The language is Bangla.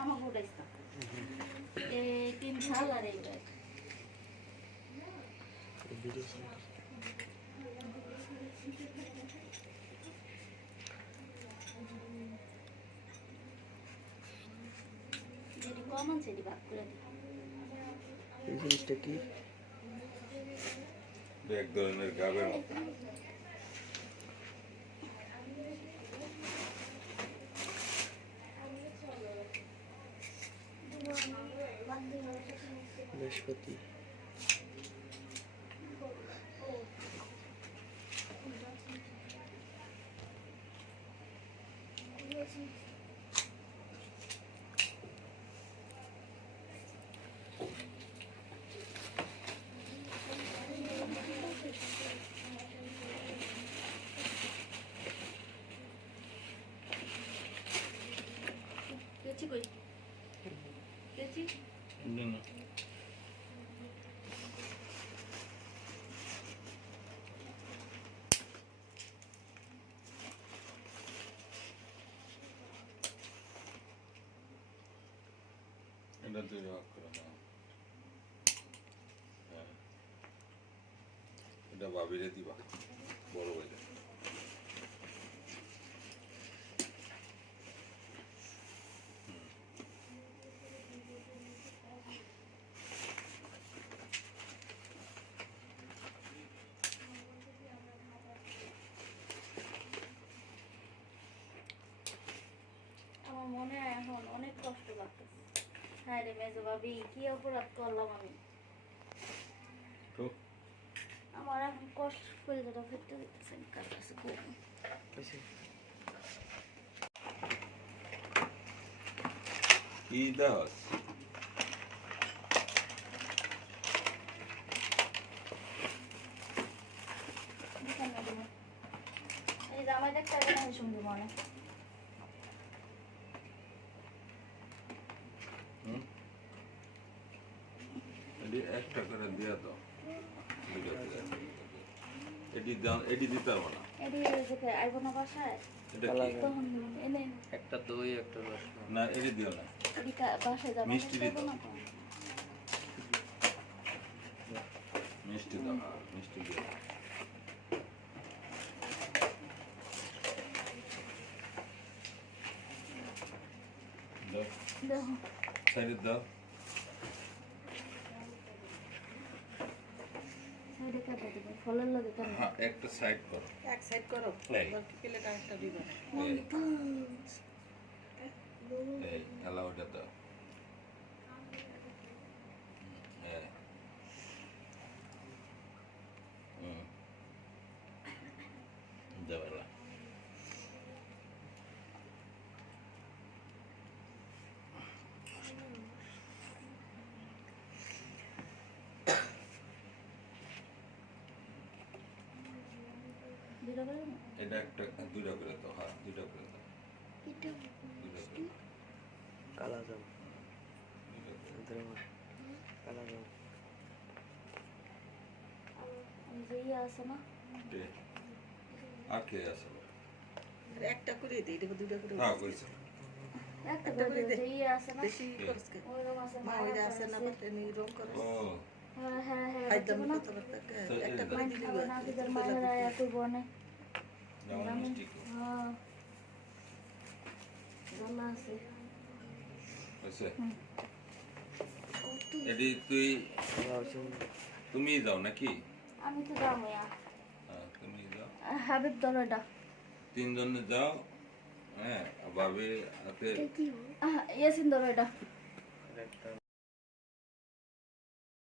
আমাকে উঠাইছ না এই তিন ঝাল আর এইটা যেটি কমন সেটি ভাগ করে দিই এই জিনিসটা কি এক ধরনের গাবের মতো বৃহস্পতি কেচি কই কেচি না এটা দুই ভাগ করে দাও হ্যাঁ এটা ভাবিরে দিবা বড় হয়ে যায় আমার মনে হয় এখন অনেক কষ্ট লাগতেছে হ্যাঁ রে মেজো ভাবি কি অপরাধ করলাম আমি তো আমার এখন কষ্ট করে যেটা ফেলতে দিতেছে কার কাছে করবো কি দাস এই জামাই দেখতে হবে না শুনবো মনে একটা করে দিয়া দাও এটি দিতে হবে না এটি যেতে আইব না বাসায় এটা কি তখন এনে একটা দই একটা রসুন না এটি দিও না এটি বাসায় যাবো মিষ্টি দিতে না তো মিষ্টি দাও মিষ্টি দিও দাও দেখো সাইডে দাও সাইডে কাটা দেবো ফলের লগে কাটা হ্যাঁ একটা সাইড করো এক সাইড করো এই। বাকি প্লেট আরেকটা দিবা এই এলাওটা দাও এই দেওয়ালা দুটো করে না এটা একটা দুইটা করে দাও হ্যাঁ দুইটা করে দাও দুইটা করে দাও, কালা জাম দুইটা করে দাও। কালা জাম আমি যে ইয়ে আছে না দে। আর কে আছে একটা করে দিই এটা দুটো করে হ্যাঁ কইছে একটা করে দিও, যে ইয়ে আছে না বেশি করছ কে ওই রকম আছে মা ওইটা আছে না বাট নিরম করে ও হ্যাঁ হ্যাঁ হ্যাঁ খাইতাম না তো তোমারটাকে তো একটা এই করে মাইন দিলি খাবে না কিদার মায়ের আয়া কই বনে যেমন মিষ্টি কো হ্যাঁ ভালো আছে আছে এডি তুমি যাও নাকি আমি তো যাবো হ্যাঁ তুমি যাও হাবিব দরটা তিনজনে যাও হ্যাঁ ভাবে হাতে ইয়াসিন দরটা একটা